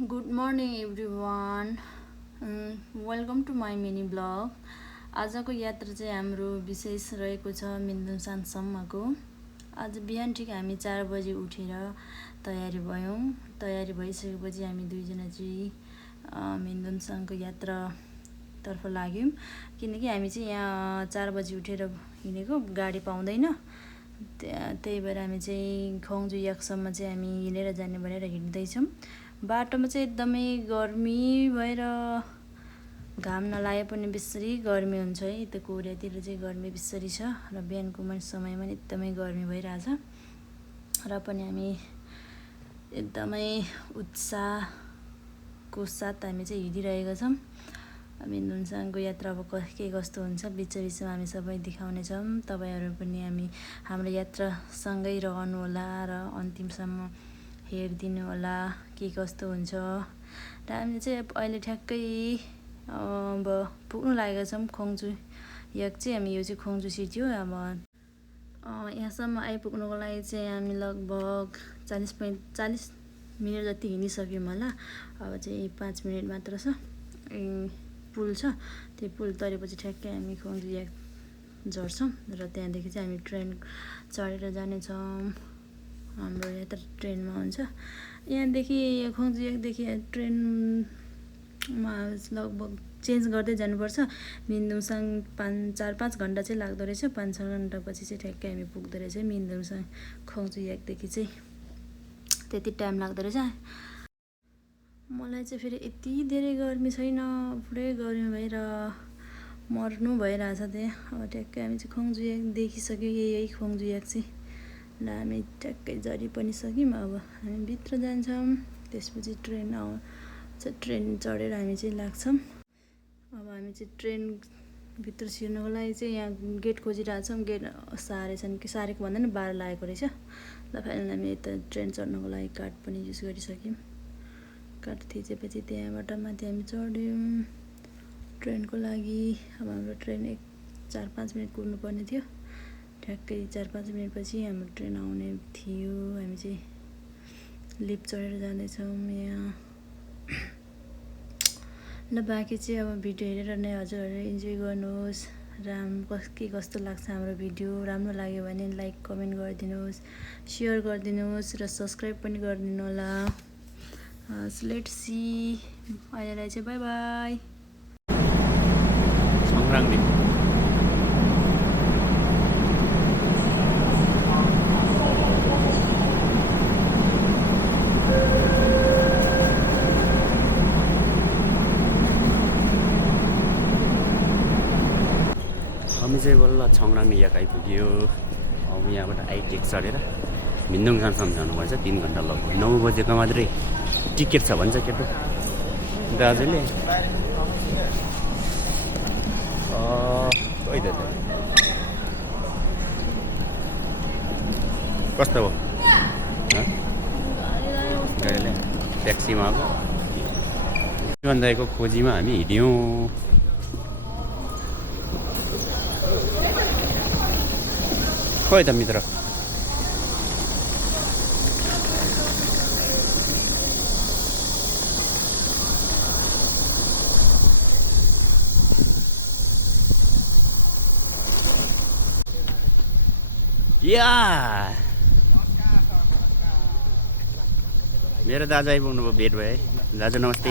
Good morning everyone. Welcome to my mini blog. आजको यात्रा चाहिँ हाम्रो विशेष रहेको छ मिन्दुनसानसम्मको. आज बिहान ठिक हामी 4 बजे उठेर तयारी भयौँ. तयारी भइसकेपछि हामी दुईजना चाहिँ मिन्दुनसाङको यात्रातर्फ लाग्यौँ. किनकि हामी चाहिँ यहाँ 4 बजे उठेर हिँडेको गाडी पाउँदैन. त्यही भएर हामी चाहिँ खोङजु याकसम्म चाहिँ हामी हिँडेर जाने भनेर हिँड्दैछौँ. बाटोमा चाहिँ एकदमै गर्मी भएर घाम नलागे पनि बेसरी गर्मी हुन्छ है. यता कोरियातिर चाहिँ गर्मी बेसरी छ र बिहानको समयमा एकदमै गर्मी भइरहेछ. र पनि हामी एकदमै उत्साहको साथ हामी चाहिँ हिँडिरहेका छौँ. मिन्दुनसाङको यात्रा अब के कस्तो हुन्छ बिचमा हामी सबै देखाउनेछौँ. तपाईँहरू पनि हाम्रो यात्रासँगै रहनुहोला र अन्तिमसम्म हेरिदिनु होला के कस्तो हुन्छ. र हामी चाहिँ अहिले ठ्याक्कै अब पुग्नु लागेका छौँ खोङजु याक चाहिँ. हामी यो चाहिँ खोङजु सिटी हो. अब यहाँसम्म आइपुग्नुको लागि चाहिँ हामी लगभग 40 मिनट जति हिँडिसक्यौँ होला. अब चाहिँ 5 मिनट मात्र छ. पुल छ, त्यो पुल तरेपछि ठ्याक्कै हामी खोङजु याक झर्छौँ. र त्यहाँदेखि चाहिँ हामी ट्रेन चढेर जानेछौँ. हाम्रो यात्रा ट्रेनमा हुन्छ. यहाँदेखि खोङजु याकदेखि ट्रेनमा लगभग चेन्ज गर्दै जानुपर्छ. मिन्दुनसाङ 4-5 घन्टा चाहिँ लाग्दो रहेछ. 5-6 घन्टापछि चाहिँ ठ्याक्कै हामी पुग्दो रहेछ मिन्दुनसाङ. खोङजु याकदेखि चाहिँ त्यति टाइम लाग्दो रहेछ. मलाई चाहिँ फेरि यति धेरै गर्मी छैन, पुरै गर्मी भएर मर्नु भइरहेछ त्यहाँ. अब ठ्याक्कै हामी चाहिँ खोङजु याक देखिसक्यौँ. यही खोङजु याक चाहिँ. र हामी ठ्याक्कै झरी पनि सक्यौँ. अब हामी भित्र जान्छौँ. त्यसपछि ट्रेन चढेर हामी चाहिँ लाग्छौँ. अब हामी चाहिँ ट्रेनभित्र छिर्नको लागि चाहिँ यहाँ गेट खोजिरहेछौँ. गेट सारेछन् कि सारेको भन्दा नि 12 लागेको रहेछ. ल फाइनल हामी यता ट्रेन चढ्नको लागि कार्ड पनि युज गरिसक्यौँ. कार्ड थिचेपछि त्यहाँबाट माथि हामी चढ्यौँ ट्रेनको लागि. अब हाम्रो ट्रेन 4-5 मिनट कुर्नुपर्ने थियो. ठ्याक्कै 4-5 मिनटपछि हाम्रो ट्रेन आउने थियो. हामी चाहिँ लिफ्ट चढेर जाँदैछौँ यहाँ. ल बाँकी चाहिँ अब भिडियो हेरेर नै हजुरहरूले इन्जोय गर्नुहोस्. के कस्तो लाग्छ हाम्रो भिडियो. राम्रो लाग्यो भने लाइक कमेन्ट गरिदिनुहोस्, सेयर गरिदिनुहोस् र सब्सक्राइब पनि गरिदिनु होला. Let's see. अहिलेलाई चाहिँ बाई बाई. हामी चाहिँ बल्ल छङराङ याक आइपुग्यो. अब यहाँबाट आइटेक चढेर मिन्दुनसाङसम्म जानुपर्छ. 3 घन्टा लगभग. 9 बजेको मात्रै टिकट छ भन्छ केटो दाजुले. खोइ दाजु कस्तो हो गाडीले ट्याक्सीमा अब भन्दाको खोजीमा हामी हिँड्यौँ. खोइ त मित्र. या मेरो दाजु आइपुग्नु भयो. भेट भयो है दाजु. नमस्ते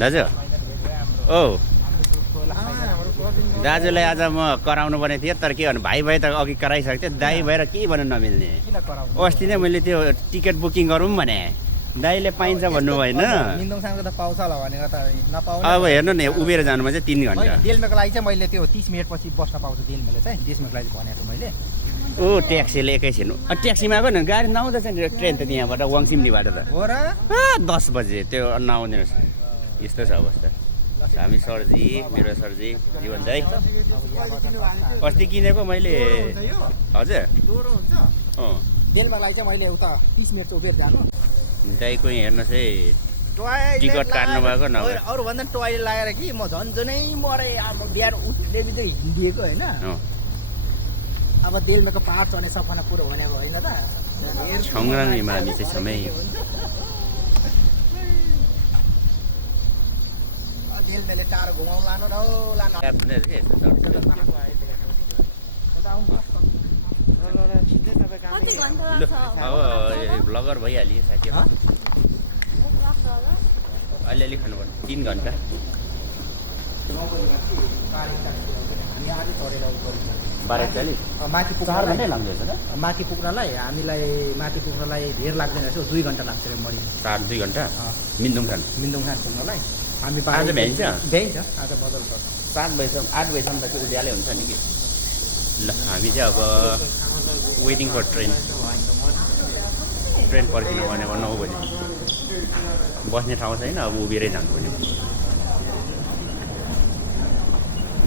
दाजु. ओ दाजुलाई आज म कराउनु पर्ने थियो. तर के भन्नु, भाइ भाइ त अघि कराइसकेको थियो. दाइ भएर के भन्नु नमिल्ने. अस्ति नै मैले त्यो टिकट बुकिङ गरौँ भने दाइले पाइन्छ भन्नु भएन. अब हेर्नु नि उभिएर जानुमा चाहिँ 3 घन्टा. डेल्मेको लागि चाहिँ मैले त्यो 30 मिनट पछि बस्न पाउँछु. डेल्मेले चाहिँ डेल्मेको लागि भनेको छु मैले. ओ ट्याक्सीले एकैछिन. ट्याक्सीमा आएको न गाडी नआउँदैछ नि. ट्रेन त त्यहाँबाट वाङसिमलीबाट त हो र 10 बजे त्यो नआउँदैन रहेछ. यस्तो छ अवस्था. हामी सरजी, मेरो सरजी जीवन दाइ अस्ति किनेको मैले. हजुर डेल्मेको लागि चाहिँ मैले उता 30 मिनट चाहिँ उभिएर जानु. दाइको हेर्नुहोस् है टिकट काट्नु भएको न. अरूभन्दा टोइलेट लागेर कि म झन् झनै मरेँ. अब बिहान उठ्ने बित्तिकै हिँडिदिएको होइन. अब दिलमेको पहाड चढ्ने सपना पुरो भनेको होइन त छङराङमा हामी चाहिँ छमै दिलमेले टाढो घुमाउनु लानु र लानु अब ब्लगर भइहाल्यो साथीहरू अलिअलि खानुपर्छ 3 घन्टा बाह्र 40 माथि 4 घन्टै लाग्दैछ त माथि पुग्नलाई हामीलाई माथि पुग्नलाई धेर लाग्दैन रहेछ 2 घन्टा लाग्छ रे मरि 2 घन्टा मिन्दुङखान पुग्नलाई हामी आज भ्याइन्छ आज बदल छ 7 बजीसम्म 8 बजीसम्म त उज्यालै हुन्छ नि कि ल हामी चाहिँ अब वेटिङ फर ट्रेन पर्खिनु भनेको 9 बजी बस्ने ठाउँ छैन अब उभिएरै जानुपर्ने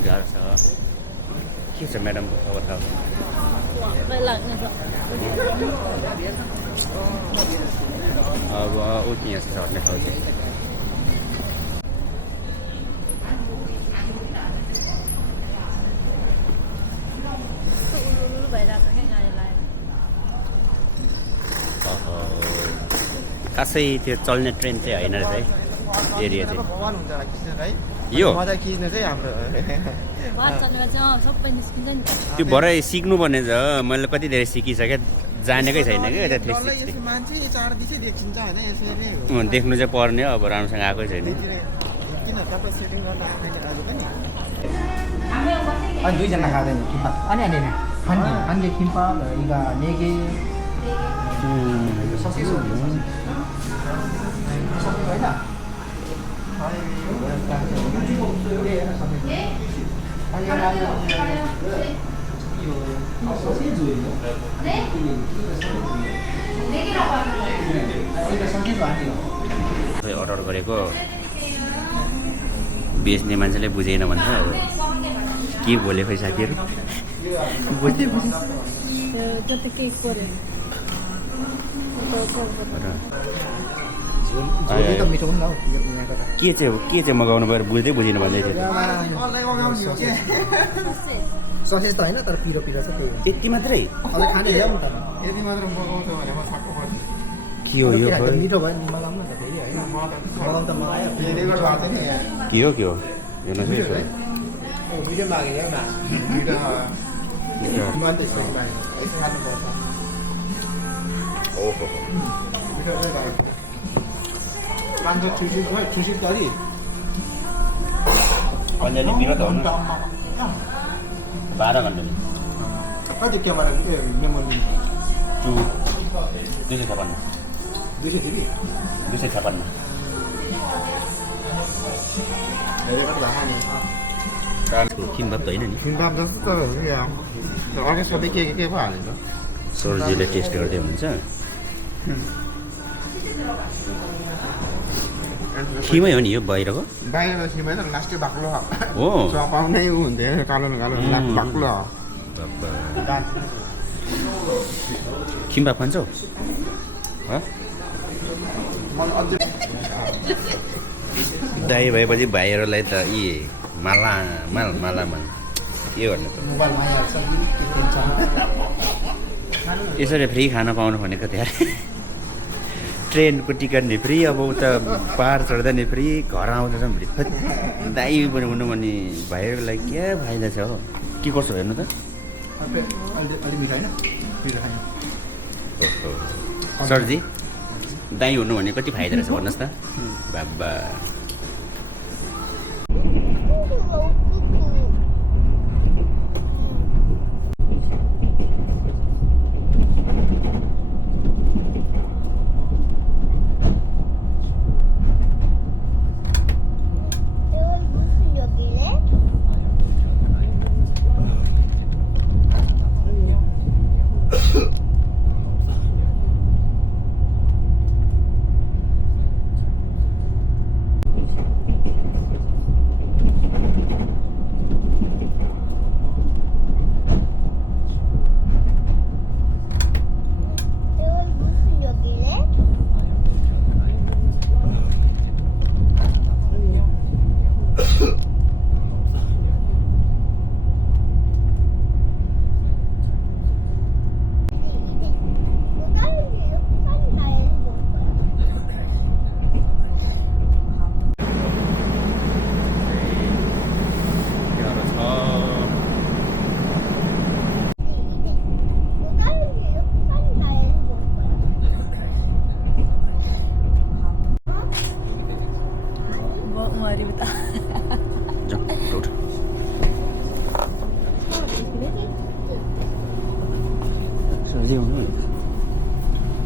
गाह्रो छ के छ म्याडमको खबर त अब उति यहाँ चढ्ने ठाउँ चाहिँ खासै त्यो चल्ने ट्रेन चाहिँ होइन रहेछ है एरिया चाहिँ यो खिच्नु चाहिँ हाम्रो त्यो भरे सिक्नुपर्ने छ मैले कति धेरै सिकिसकेँ जानेकै छैन कि यता 360 देख्नु चाहिँ पर्ने हो अब राम्रोसँग आएकै छैन अनि 2 जना खाँदैन किम्पा अनि अनि किम्पा ಈಗ नेगे ससेज होइन अर्डर गरेको बेच्ने मान्छेले बुझेन भन्छ अब के बोलेको खै साथीहरू के चाहिँ मगाउनु पऱ्यो बुझ्दै बुझिन भन्दै थियो ससेज त होइन तर पिरो छ त्यही यति मात्रै अझै खाने ल्याउ न त के हो यो मिठो भयो नि मगाउनु न त फेरि होइन मगाउनु त मगायो के हो हेर्नुहोस् है भिडियो मागेर ल्याउ ओहो अलिअलि पिरो त हुनु 12 घन्टा कति क्यामेरा मेमोरी 256 GB 256 किम्बाप त होइन नि किम्बाप जस्तो त अघि सबै के पो हालेको सरजीले टेस्ट गर्दै हुनुहुन्छ खिमै हो नि यो बाहिरको खिमै त लास्टै बाक्लो हो चपाउनै उ हुन्थ्यो कालो बाक्लो किम्बाप खान्छौ दाई भएपछि भाइहरूलाई त यी माला के गर्नु त यसरी फ्री खाना पाउनु भनेको त्यहाँ ट्रेनको टिकट नि फ्री अब उता पार चढ्दा नि फ्री घर आउँदा चाहिँ फ्री दाई पनि हुनु भने भाइहरूलाई क्या फाइदा छ हो के कसो हेर्नु त सरजी दाई हुनु भने कति फाइदा रहेछ भन्नुहोस् त बाबा ल्याउनु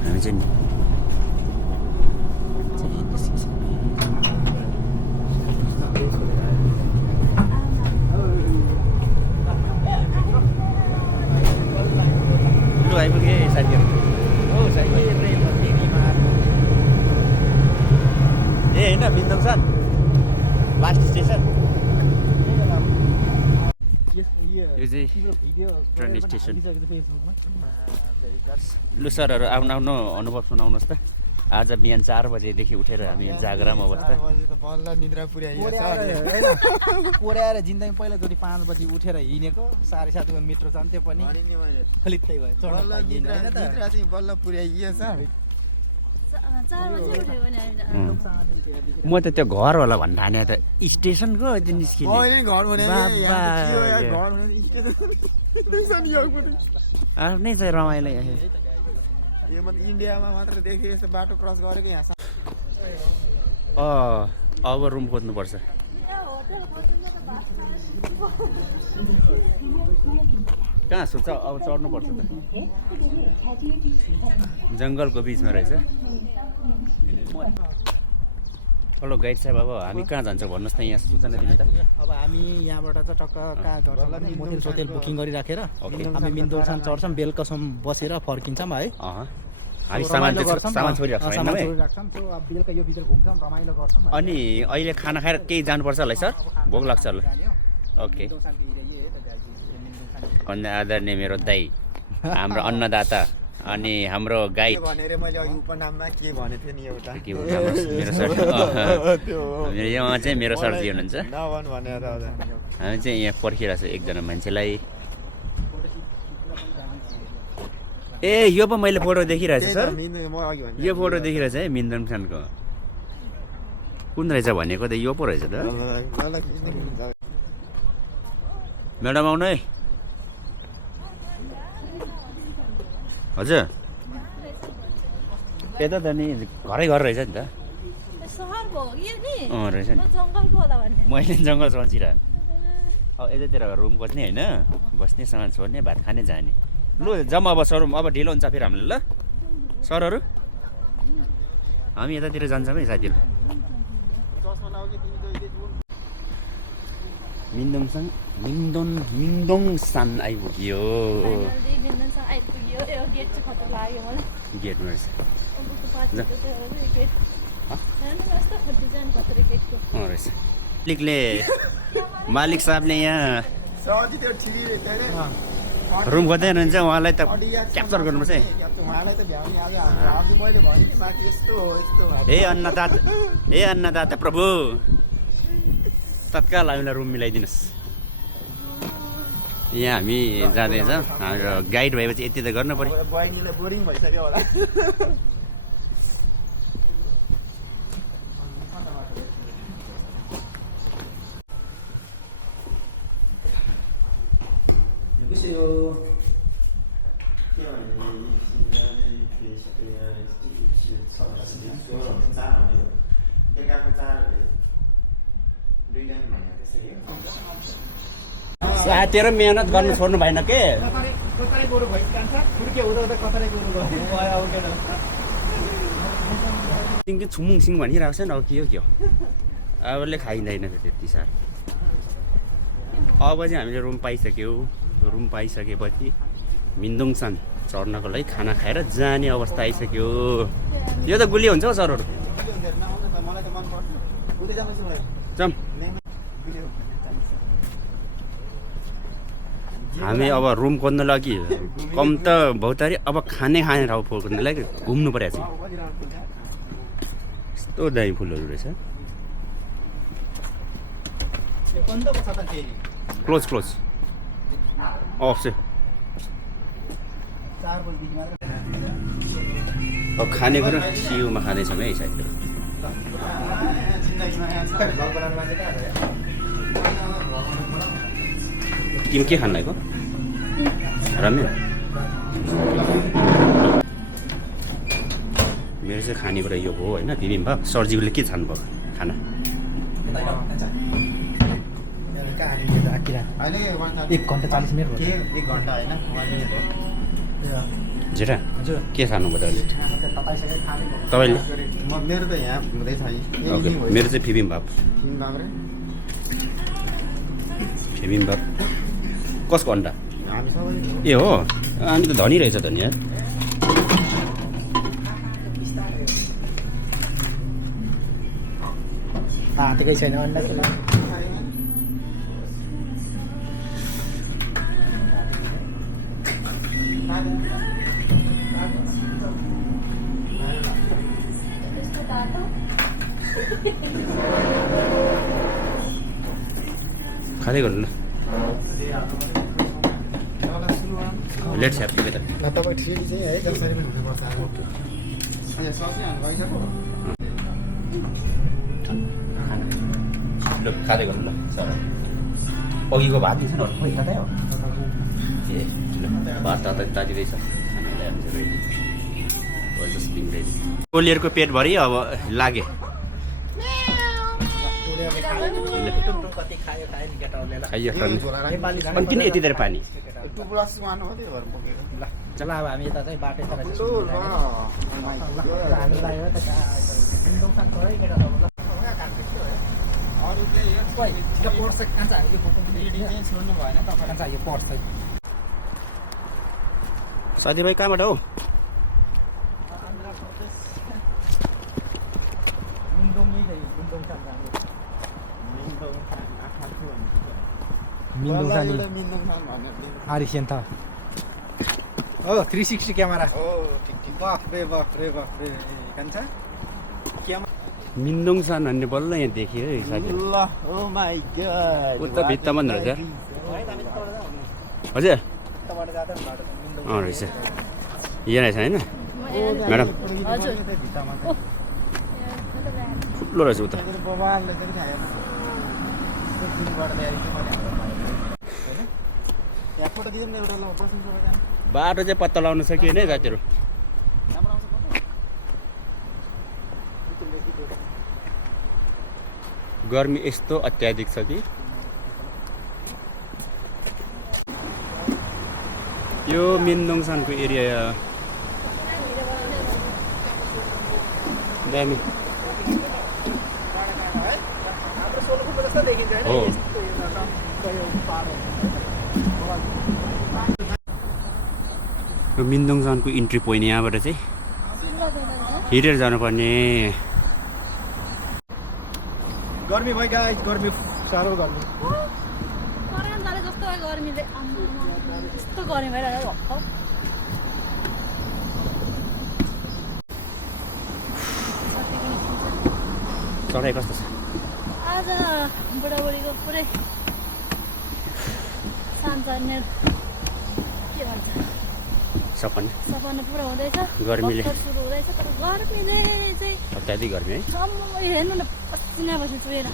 हामी चाहिँ लु आइपुगे साथीहरू ए होइन बिन्दुङसन लास्ट स्टेसन यो चाहिँ ट्रेन स्टेसन लु सरहरू आउनु अनुभव सुनाउनुहोस् त आज बिहान 4 बजेदेखि उठेर हामी जागराम अवस्था बल्ल निद्रा पुर्याइयो कोर्याएर जिन्दगी पहिलोचोटि 5 बजी उठेर हिँडेको 7:30 को मेट्रो छ त्यो पनि खलित्तै भयो चढ्न पाइएन हैन त निद्रा चाहिँ बल्ल पुर्याइयो सर 4 बजे उठ्यो भने हामी म त त्यो घर होला भन्न ठाने त स्टेसनको त्यो निस्किने मैले घर भने बाबा, घर भने स्टेसन यो आफ्नै चाहिँ रमाइलो यहाँ यो मतलब इन्डियामा मात्र देखे यस्तो बाटो क्रस गरेको यहाँ अब रुम खोज्नुपर्छ कहाँ सुत्छ अब चढ्नुपर्छ त जङ्गलको बिचमा रहेछ हेलो गाइड साहब अब हामी कहाँ जान्छौँ भन्नुहोस् त यहाँ सूचना दिनु त अब हामी यहाँबाट चाहिँ टक्क कहाँ गर्छौँ भने मोटेल सोटेल बुकिङ गरिराखेर हामी मिन्दोलसान चढ्छौँ बेलुकासम्म बसेर फर्किन्छौँ है हामी सामान छोडिराख्छौँ होइन है? अब बेलुका यो भित्र घुम्छौँ रमाइलो गर्छौँ अनि अहिले खाना खाएर केही जानुपर्छ होला है सर भोक लाग्छ होला ओके अनि आदरणीय मेरो दाइ हाम्रो अन्नदाता अनि हाम्रो गाइड भनेर मैले अघि उपनाममा के भनेको थिएँ नि एउटा के भन्छ मेरो सर यहाँ चाहिँ मेरो सरजी हुनुहुन्छ नभन भनेर हामी चाहिँ यहाँ पर्खिरहेको छौँ एकजना मान्छेलाई ए यो पो मैले फोटो देखिरहेको छु सर म अघि भने यो फोटो देखिरहेछ है मिन्दन खानको कुन रहेछ भनेको त यो पो रहेछ त म्याडम आउनु है हजुर यता त नि घरै घर रहेछ नि त सहर भयो यो नि रहेछ नि जङ्गलको होला भन्ने मैले जङ्गल सोचिरह अब यतातिर रुम खोज्ने होइन बस्ने सामान छोड्ने भात खाने जाने लु जाउँ अब सर अब ढिलो हुन्छ फेरि हामीले ल सरहरू हामी यतातिर जान्छौँ है साथीहरू मिङदोङसान आइपुग्यो आइपुग्यो यो गेट चाहिँ खतरा लाग्यो मलाई गेटमा रहेछ रहेछ मालिक साहबले यहाँ सजी त्यो ठिक के अरे रुम खोज्दै हुनुहुन्छ उहाँलाई त क्याप्चर गर्नुपर्छ है उहाँलाई त भ्याउने आज आज मैले भने नि माथि यस्तो हो यस्तो हे अन्नदाता प्रभु तत्काल हामीलाई रुम मिलाइदिनुहोस् यहाँ हामी जाँदैछ हाम्रो गाइड भएपछि यति त गर्नु पर्यो बहिनीलाई बोरिङ भइसक्यो होला साथीहरू मेहनत गर्नु छोड्नु भएन के कतरै गोरु भइजान्छ फुर्के हुँदा हुँदा कतरै गोरु गयो तिमी छुमुङ सिङ भनिरहेको छ नि अब के हो अबले खाइँदैन त्यति साह्रो अब चाहिँ हामीले रुम पाइसक्यौँ रुम पाइसकेपछि मिन्दुङसान चढ्नको लागि खाना खाएर जाने अवस्था आइसक्यो यो त गुलियो हुन्छ हौ सरहरू मलाई त मन पर्छ उतै जानुहोस् न जाउँ हामी अब रुम खोज्नु लागि कम त बहुतारी अब खाने ठाउँ खोज्नु लागि घुम्नु परेको छ यस्तो दामी फुलहरू रहेछ क्लोज अफ चाहिँ अब खानेकुरा सिउमा खाँदैछौँ है साथीहरू तिमी के खान लागेको राम्य मेरो चाहिँ खानेकुरा यो हो होइन बिबिम्बा सरजीले के खानुभयो खाना एक घन्टा 40 मिनट भयो 1 घन्टा होइन जेठा हजुर के खानुभयो तपाईँले तपाईँसँगै खाने भयो। तपाईँले मेरो त यहाँ हुँदैछ ओके मेरो चाहिँ फिबिम्बाप फिबिम्बाप कसको अन्डा हामी सबै ए हो अनि त धनी रहेछ त नि यार भातकै छैन अन्डा चाहिँ खाँदै गर्नु ल लेट्स ह्याभ टुगेदर ल तपाईँ ठिकै चाहिँ है जसरी पनि हुनुपर्छ यहाँ सब्जी हाल्नु भइसक्यो ल खाँदै गर्नु ल सर अघिको भात दिन्छ नि अर्को खाँदै हो ए ल भात तातो तातिँदैछ खाना ल्याएर रेडी जस्ट बिङ रेडी कोलियरको पेट भरि अब लागे कति खायो नि केटाहरूले ल। खाइयो नेपाली अनि किन यति धेरै पानी टु प्लस वान हो त्यही भएर बोकेको ल चल अब हामी यता चाहिँ बाटो तर ठुलो ल हामीलाई हो त हिन्दोङसान थोरै केटा अब ल अरू चाहिँ खोइ यो पर्छ कान्छ हामीले बोक्नु चाहिँ छोड्नु भएन तपाईँ कान्छ यो पर्छ साथीभाइ कहाँबाट हौ आन्ध्र प्रदेश मिन्दोङमै चाहिँ मिन्दोङसान जानु मिन्दोङसानी आरिसेन था ओ 360 क्यामेरा ओ ठिक ठिक बाफ रे कान्छ मिन्दोङसान भन्ने बल्ल यहाँ देखियो है साथी ल ओ माय गॉड उता भित्तामा रहेछ हजुर तबाट जाँदा पनि बाटो मिन्दोङ रहेछ यहाँ रहेछ होइन म्याडम हजुर भित्तामा ठुलो रहेछ उता बबालले पनि खायो यहाँ फोटो दिँदैन एउटा ल बस्नु सबैजना बाटो चाहिँ पत्ता लगाउन सकिएन है साथीहरू राम्रो आउँछ फोटो गर्मी यस्तो अत्याधिक छ कि यो मिन्दोङसानको एरिया दामी हाम्रो सोलुखुम्बु जस्तो देखिन्छ हैन हो। यस्तो यो यो पारो यो मिन्दोङसानको इन्ट्री पोइन्ट यहाँबाट चाहिँ हिँडेर जानुपर्ने गर्मी भयो गाइस गर्मी साह्रो गर्मी करेन्ट जाले जस्तो भयो गर्मीले यस्तो गर्मी भइरहेको भर्खर चढाइ कस्तो छ आज बुढाबुढीको पुरै सान्सार्ने के भन्छ सपना सपना पुरा हुँदैछ गर्मीले। बर्खा सुरु हुँदैछ तर गर्मीले चाहिँ अत्याधिक गर्मी है सम्म हेर्नु न पसिना बस्नु चुहेर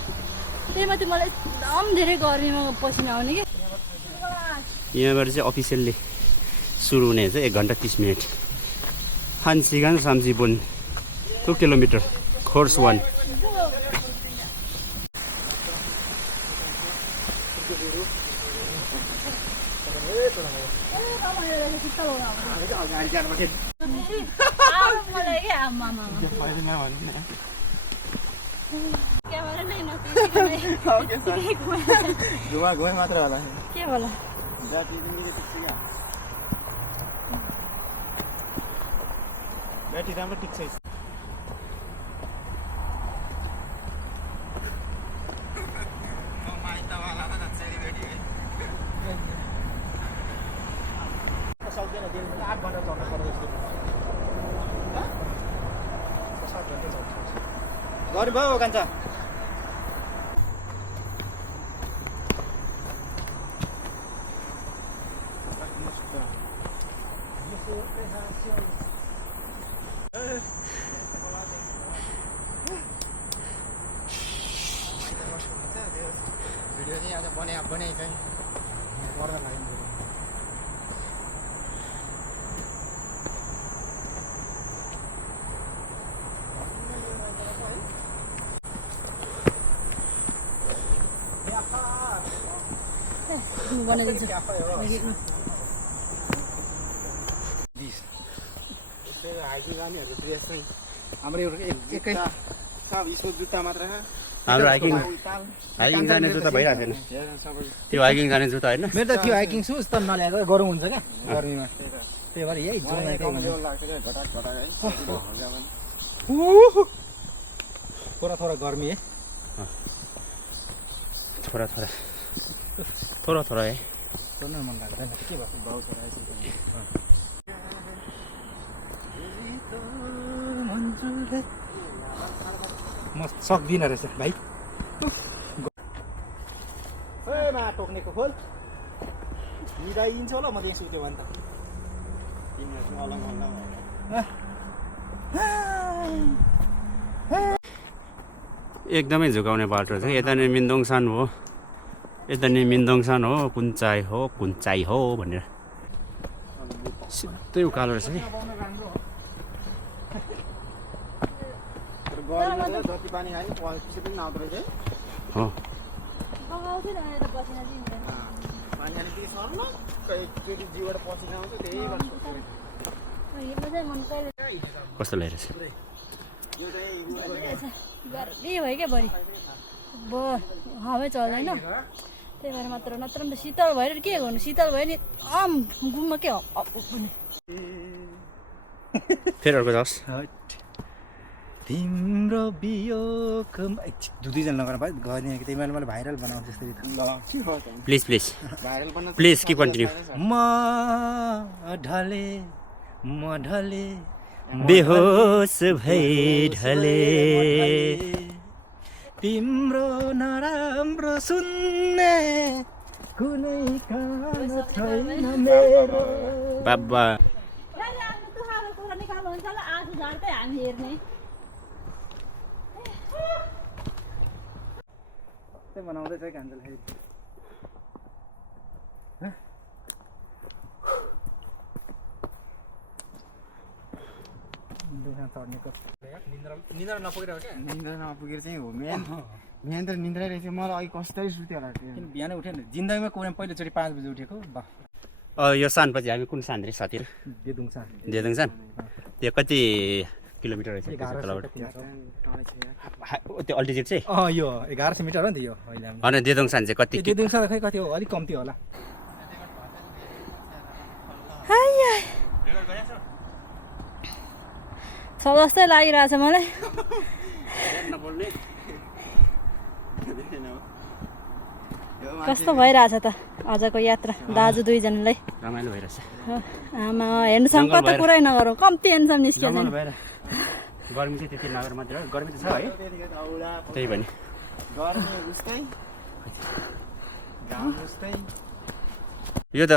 त्यही माथि मलाई एकदम धेरै गर्मीमा पसिना आउने कि यहाँबाट चाहिँ अफिसियल्ली सुरु हुने चाहिँ 1 घन्टा 30 मिनट हान्सिगान साम्जीबुन 2 किलोमिटर खोर्स 1 मलाई क्या आमामा क्यामेरा नै नतिकै जुवा गए मात्र होला के होला ब्याट्री राम्रो टिक्छ सक्दैन दिन 8 घण्टा चल्नु पर्यो जस्तो 7 घण्टा चल्छ गर्मी भयो कान्छ भिडियो चाहिँ आज बनाइ चाहिँ पर्दा लाग्यो बनाइदिन्छु त्यही हाइकिङ जानेहरूको ड्रेस चाहिँ हाम्रो एउटा एकै सब यसको जुत्ता मात्र हाम्रो हाइकिङ जाने जुत्ता भइरहेको छैन त्यो हाइकिङ जाने जुत्ता होइन मेरो त थियो हाइकिङ सुज त नल्याएको गरम हुन्छ क्या गर्मीमा त्यही भएर यही थोडा थोडा गर्मी है थोडा थोडा है छोड्न मन लाग्दैन के भयो बाउ छोरा म सक्दिनँ रहेछ भाइ मा टोक्नेको खोल मिलाइदिन्छ होला म त्यहाँ सुत्यो भने एकदमै झुकाउने बाटो छ यता नि मिन्दोङसान हो यता नि मिन्दोङसान हो कुन्चाई हो भनेर सिधै उकालो रहेछ है जति पानी खायो पछि पनि नआउँदो रहेछ हो पानी खाने कि सर्न एकचोटि जिउबाट पसिना आउँछ त्यही कस्तो लागिरहेछ गर्मी भयो क्या बढी हावै चल्दैन त्यही भएर मात्र नत्र शीतल भएर के गर्नु शीतल भयो नि घुममा के फेरि अर्को जाओस् तिम्रो वियोग दुईजना लगाएर भाइ गर्ने त्यही मैले भाइरल बनाउँछु जस्तै प्लिज कि कन्टिन्यू म ढले बेहोस भई ढले तिम्रो नराम्रो सुन्ने कुनै कान छैन मेरो बाबा बनाउँदैछ कान्छेले निन्द्रा नपुगेर क्या निन्द्रा नपुगेर चाहिँ हो मेन त निन्द्रै रहेछ मलाई अघि कसरी सुत्यो होला किन बिहानै उठेन जिन्दगीमा कुनै पहिलोचोटि 5 बजी उठेको यो सानपछि हामी कुन सान रे साथीहरू देदुङसान त्यो कति किलोमिटर रहेछ त्यो अल्टिट्युड चाहिँ यो 1100 मिटर हो नि त यो अहिले होइन देदुङसान चाहिँ कति देदुङसान खै कति हो अलिक कम्ती होला छ जस्तै लागिरहेछ मलाई कस्तो भइरहेछ त आजको यात्रा दाजु दुईजनालाई रमाइलो भइरहेछ आमा हेर्नुसम्म कता कुरै नगरौँ कम्ती हेर्नुसम्म निस्कियो गर्मी चाहिँ त्यति नगर मात्र गर्मी त छ है त्यही भने यो त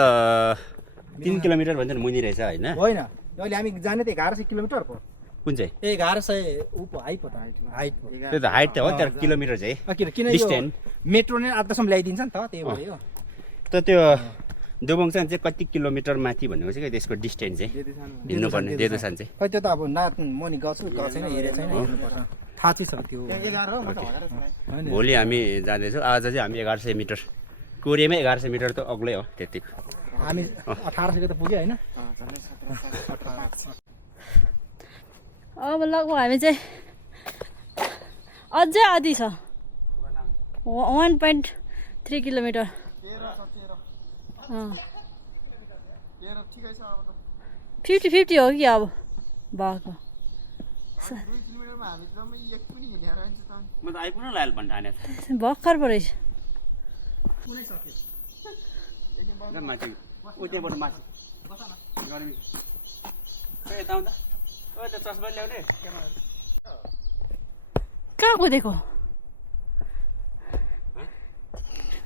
3 किलोमिटर भन्दा मुनि रहेछ होइन होइन अहिले हामी जाने त 1100 किलोमिटर पो कुन चाहिँ 1100 उ पो हाइट त्यो त हाइट त हो तर किलोमिटर चाहिँ किन डिस्टेन्स मेट्रो नै आधासम्म ल्याइदिन्छ नि त त्यही भएर यो त त्यो देबोङसान चाहिँ कति किलोमिटर माथि भनेको चाहिँ त्यसको डिस्टेन्स चाहिँ हिँड्नुपर्ने देदुसान चाहिँ खै त्यो त अब म नि गएको छैन हेरेको छैन हेर्नुपर्छ थाहा चाहिँ छ त्यो भोलि हामी जाँदैछौँ आज चाहिँ हामी 1100 मिटर कोरियामै 1100 मिटर त अग्लै हो त्यतिको हामी 1800 त पुग्यो होइन अब लगभग हामी चाहिँ अझै आधी छ 1.3 किलोमिटर 50-50 हो कि अब भएको म त आइपुग्न लायल भन्ठाने भर्खर पो रहेछ माथि उतैबाट माथि गर्मी यता आउँदा त्यो चस्मा ल्याउने कहाँ कुदेको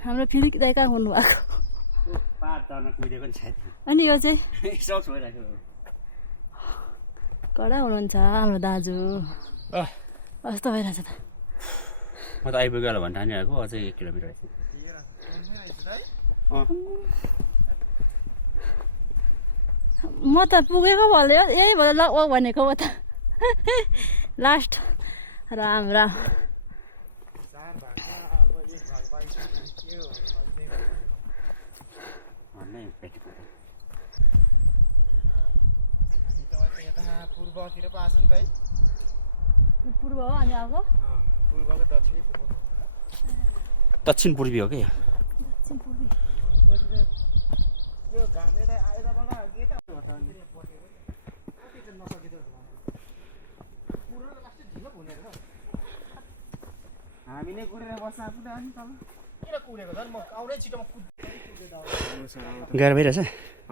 हाम्रो फिलिक दाइ कहाँ हुनु भएको पार चढ्न कुदेको नि सायद अनि यो चाहिँ सक्स भइरहेको कडा हुनुहुन्छ हाम्रो दाजु कस्तो भइरहेछ त म त आइपुग्यो होला भन्ठाने आएको अझै 1 किलोमिटर रहेछ म त पुगेको भयो यही भयो लगभग भनेको म त लास्ट राम राम यता पूर्वतिर पो आछ नि त है पूर्व हो हामी आएको पूर्वको दक्षिणी पूर्व दक्षिण पूर्वी हो क्या दक्षिण पूर्वी यो घामेर आएरबाट के त हो त अनि कति चाहिँ नसकिदो पुरो लास्ट ढिलो हुनेको त हामी नै कुरेर बस्छ आफूले अनि तल किन कुरेको झन् म आउँदै छिटोमा कुद्दै गाह्रो भइरहेछ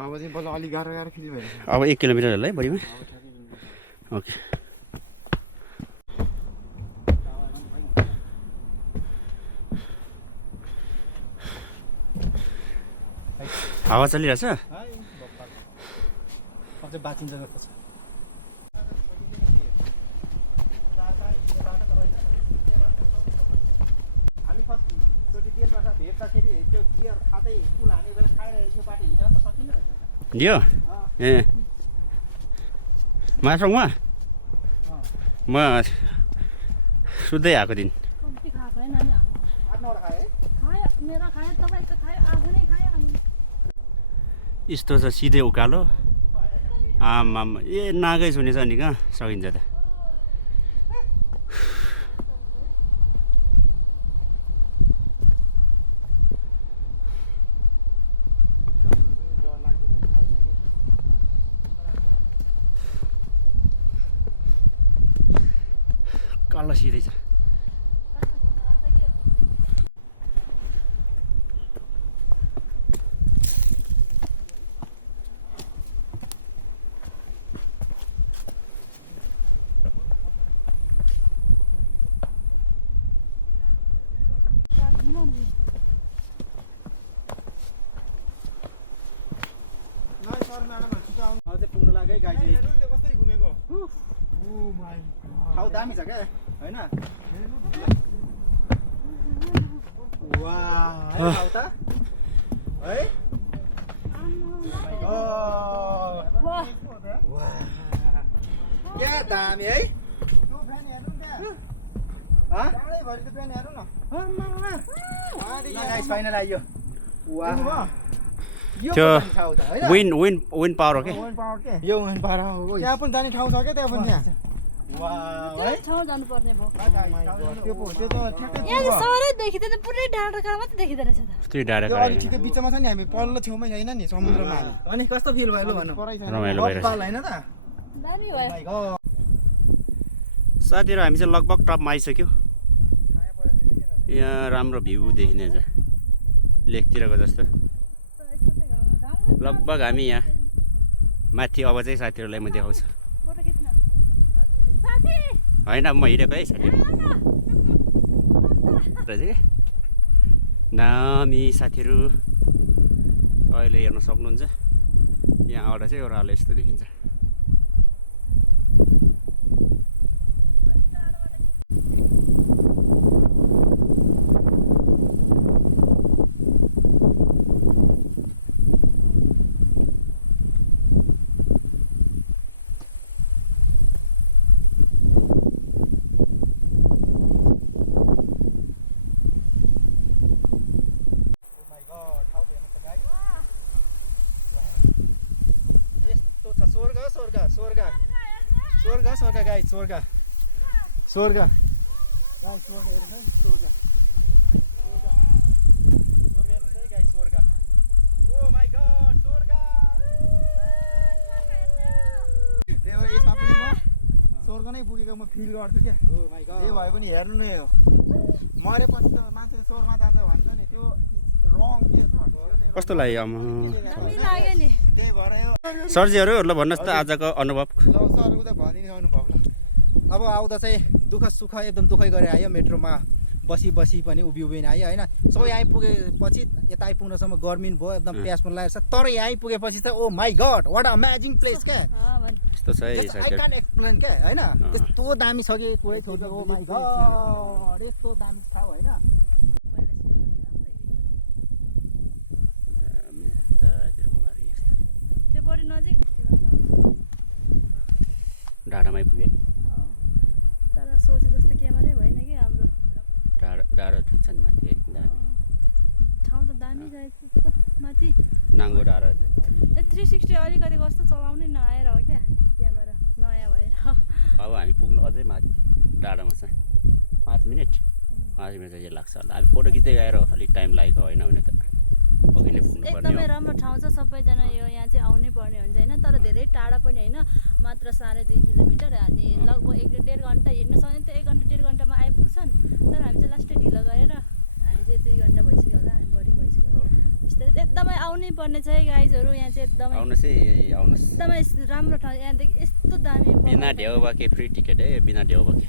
अब चाहिँ बल्ल अलिक गाह्रो गाह्रो फेरि भइरहेछ अब 1 किलोमिटर होला है बढीमा ओके हावा चलिरहेछ अझै बाँचिन्छ जस्तो छ हामी फर्स्टचोटि गेटबाट हेर्दाखेरि त्यो गियर खाँदै पुल हाने बेला खाइरहेको बाटो हिँड्न त सकिँदैन रहेछ दियो ए माछौमा म सुत्दै आएको दिन कम्ती खाएको है नानी 8-9 खाए है खायो मेरो खायो तपाईँको खायो आफू नै खायो अनि यस्तो छ सिधै उकालो आमाम ए नागै सुनेछ नि कहाँ सकिन्छ त कालो सिधै छ अझै पुग्नु लाग्यो है गाडी कसरी घुमेको ठाउँ दामी छ क्या होइन वाह ठाउँ त है क्या दामी है छैन यो त्यो विन पावर हो कि यो विन पावर हो त्यहाँ पनि जाने ठाउँ छ क्या त्यहाँ पनि त्यहाँ ठाउँ जानुपर्ने भयो त्यो त ठ्याक्कै यहाँ सरै देखिँदैन पुरै डाँडा काँडा मात्रै देखिँदो रहेछ त त्यही डाँडा त्यो अलिक ठिकै बिचमा छ नि हामी पल्लो छेउमै छैन नि समुद्रमा हामी अनि कस्तो फिल भयो लु भन्नु रमाइलो भइरहेछ होइन त दामी भयो साथीहरू हामी चाहिँ लगभग टपमा आइसक्यो यहाँ राम्रो भ्यू देखिने छ लेकतिरको जस्तो लगभग हामी यहाँ माथि अब चाहिँ साथीहरूलाई म देखाउँछु फोटो खिच्न साथी होइन म हिँडेको है साथीहरू दामी साथीहरू अहिले हेर्न सक्नुहुन्छ यहाँबाट चाहिँ ओह्रालो यस्तो देखिन्छ स्वर्ग गाई स्वर्ग स्वर्ग स्वर्ग नै पुगेको म फिल गर्छु क्या जे भए पनि हेर्नु नै हो मरेपछि त मान्छेले स्वर्गमा जान्छ भन्छ नि त्यो रङ के छ कस्तो लाग्यो दामी लाग्यो नि त्यही भएर सरजीहरू ल भन्नुहोस् त आजको अनुभव ल सरको त भनिदिनु अनुभव ल अब आउँदा चाहिँ दुःख सुख एकदम दुःखै गरेर आयो मेट्रोमा बसी पनि उभि आयो होइन सबै आइपुगेपछि यता आइपुग्नसम्म गर्मी भयो एकदम प्यास पनि लागेको छ तर यहाँ आइपुगेपछि चाहिँ oh my god what a amazing place क्या यस्तो छ है आई क्यान एक्सप्लेन क्या होइन यस्तो दामी छ कि कुरै छोड्छ ओ माई गड यस्तो दामी ठाउँ होइन त्यो बढी नजिक डाँडामा आइपुगे तर सोचे जस्तो क्यामेरै भएन कि हाम्रो डाँडा ठिक छ नि माथि है दामी ठाउँ त दामी जाएछ माथि नाङ्गो डाँडा ए 360 अलिकति कस्तो चलाउनै नआएर हो क्या क्यामेरा अब हामी पुग्नु अझै माथि डाँडामा छ 5 मिनट चाहिँ लाग्छ होला हामी फोटो खिच्दै गएर अलिक टाइम लागेको होइन भने त अघि नै पुग्नु पर्ने एकदमै राम्रो ठाउँ छ सबैजना यो यहाँ चाहिँ आउनै पर्ने हुन्छ होइन तर धेरै टाढा पनि होइन मात्र 2.5 किलोमिटर अनि लगभग 1.5 घन्टा हिँड्न सक्ने त 1 घन्टा 1.5 घन्टामा आइपुग्छन् तर हामी चाहिँ लास्टै ढिलो गरेर हामी चाहिँ 2 घन्टा भइसक्यो होला हामी बढी भइसक्यो बिस्तारै एकदमै आउनै पर्ने छ है गाइजहरू यहाँ चाहिँ एकदमै आउनुहोस् है आउनुहोस् एकदमै राम्रो ठाउँ यहाँदेखि यस्तो दामी बिना ढेउबाके फ्री टिकट है बिना ढेउबाके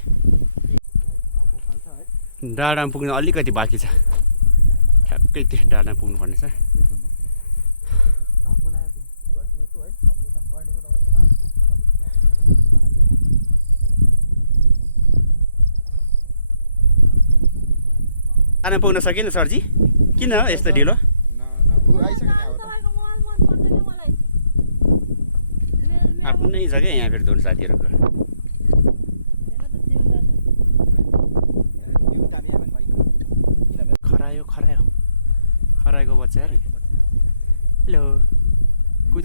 डाँडामा पुग्न अलिकति बाँकी छ ठ्याक्कै त्यो डाँडामा पुग्नुपर्ने छ डाँडामा पुग्न सकेन सरजी किन यस्तो ढिलो आफ्नै छ क्या यहाँ फेरि दोन साथीहरूको खरायोको बच्चा अरे हेलो कुद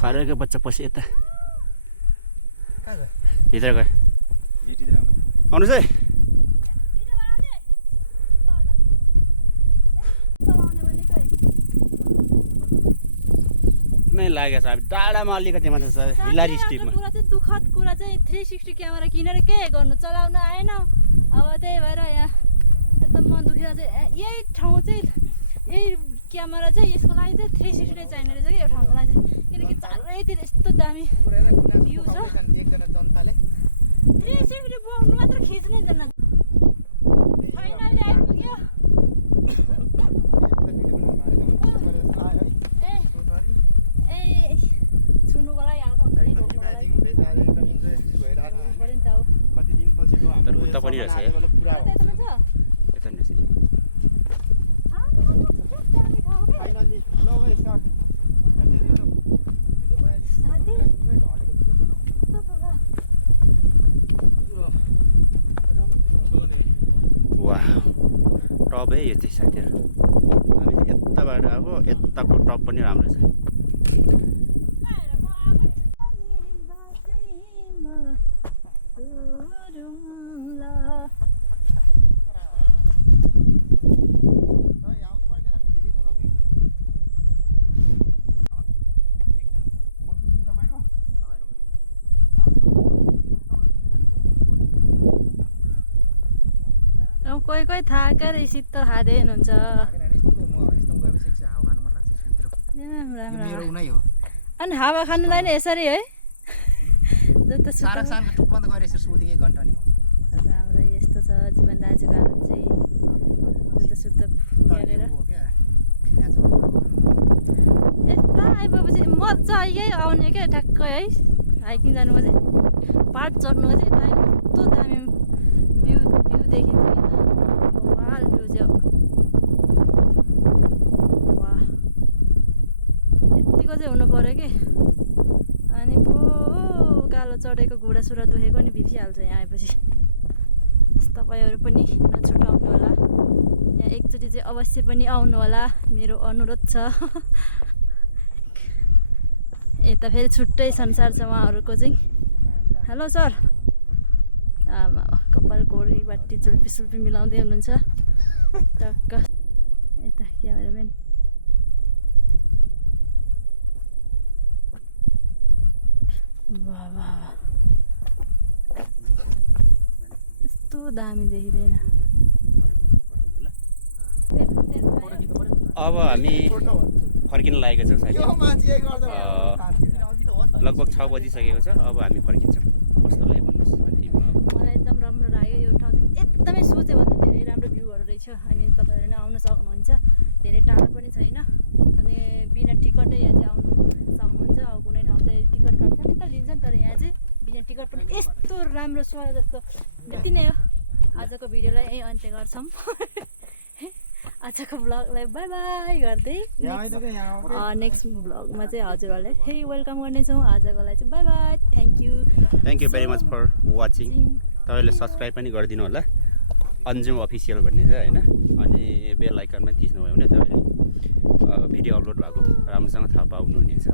खरायोको बच्चा पछि यता भित्र गयो आउनुहोस् है नै लागेको छ अब डाँडामा अलिकति मात्र छ हिलारी स्टिपमा कुरा चाहिँ दुःखद कुरा चाहिँ 360 क्यामेरा किनेर के गर्नु चलाउन आएन अब त्यही भएर यहाँ एकदम मन दुखिरहेको छ यही ठाउँ चाहिँ यही क्यामेरा चाहिँ यसको लागि चाहिँ 360 नै चाहिने रहेछ कि यो ठाउँको लागि चाहिँ किनकि चारैतिर यस्तो दामी भ्यू छ 360 बोक्नु मात्र खिच्नै जान्न फाइनली आइपुग्यो छुनुको लागि आएको तर उता पनि रहेछ यता नि रहेछ वाह टप है यो चाहिँ साथीहरू हामी चाहिँ यताबाट अब यताको टप पनि राम्रो छ कोही कोही थाकेर शीतल खाँदै हुनुहुन्छ अनि हावा खानुलाई नै यसरी है राम्रो यस्तो छ जीवन दाजुको हालत चाहिँ जुत्ता फुकेर यता आइपुगेपछि मजा यही आउने क्या ठ्याक्कै है हाइकिङ जानुको चाहिँ पाहाड चढ्नुको चाहिँ यता यस्तो दामी भ्यू देखिन्छ वाल भ्यू चाहिँ वाह यत्तिको चाहिँ हुनु पऱ्यो कि अनि पो कालो चढेको घुँडा सुरा दुखेको नि बिर्सिहाल्छ यहाँ आएपछि तपाईँहरू पनि नछुटाउनु होला यहाँ एकचोटि चाहिँ अवश्य पनि आउनु होला मेरो अनुरोध छ यता फेरि छुट्टै संसार छ उहाँहरूको चाहिँ हेलो सर आमा कपाल कोरी बाटी जुल्पी सुल्पी मिलाउँदै हुनुहुन्छ टक्क यता क्यामेराम्यान वाह वाह यस्तो दामी देखिँदैन अब हामी फर्किन लागेको छौँ साथी लगभग 6 बजिसकेको छ अब हामी फर्किन्छौँ कस्तो लाग्यो भन्नुहोस् मलाई एकदम राम्रो लाग्यो यो ठाउँ एकदमै सोचे भन्दा धेरै राम्रो भ्यूहरू रहेछ अनि तपाईँहरू नै आउन सक्नुहुन्छ धेरै टाढा पनि छैन अनि बिना टिकटै यहाँ चाहिँ आउनु सक्नुहुन्छ अब कुनै ठाउँ चाहिँ टिकट काट्छ नि त लिन्छ नि तर यहाँ चाहिँ बिना टिकट पनि यस्तो राम्रो स्वर जस्तो यति नै हो आजको भिडियोलाई यही अन्त्य गर्छौँ आजको ब्लगलाई बाई बाई गर्दै नेक्स्ट ब्लगमा चाहिँ हजुरहरूलाई फेरि वेलकम गर्नेछौँ आजको लागि चाहिँ bye bye thank you very much for watching तपाईँले सब्सक्राइब पनि गरिदिनु होला अन्जुम अफिसियल भन्ने छ होइन अनि बेल आइकनमा थिच्नुभयो भने तपाईँले भिडियो अपलोड भएको राम्रोसँग थाहा पाउनुहुनेछ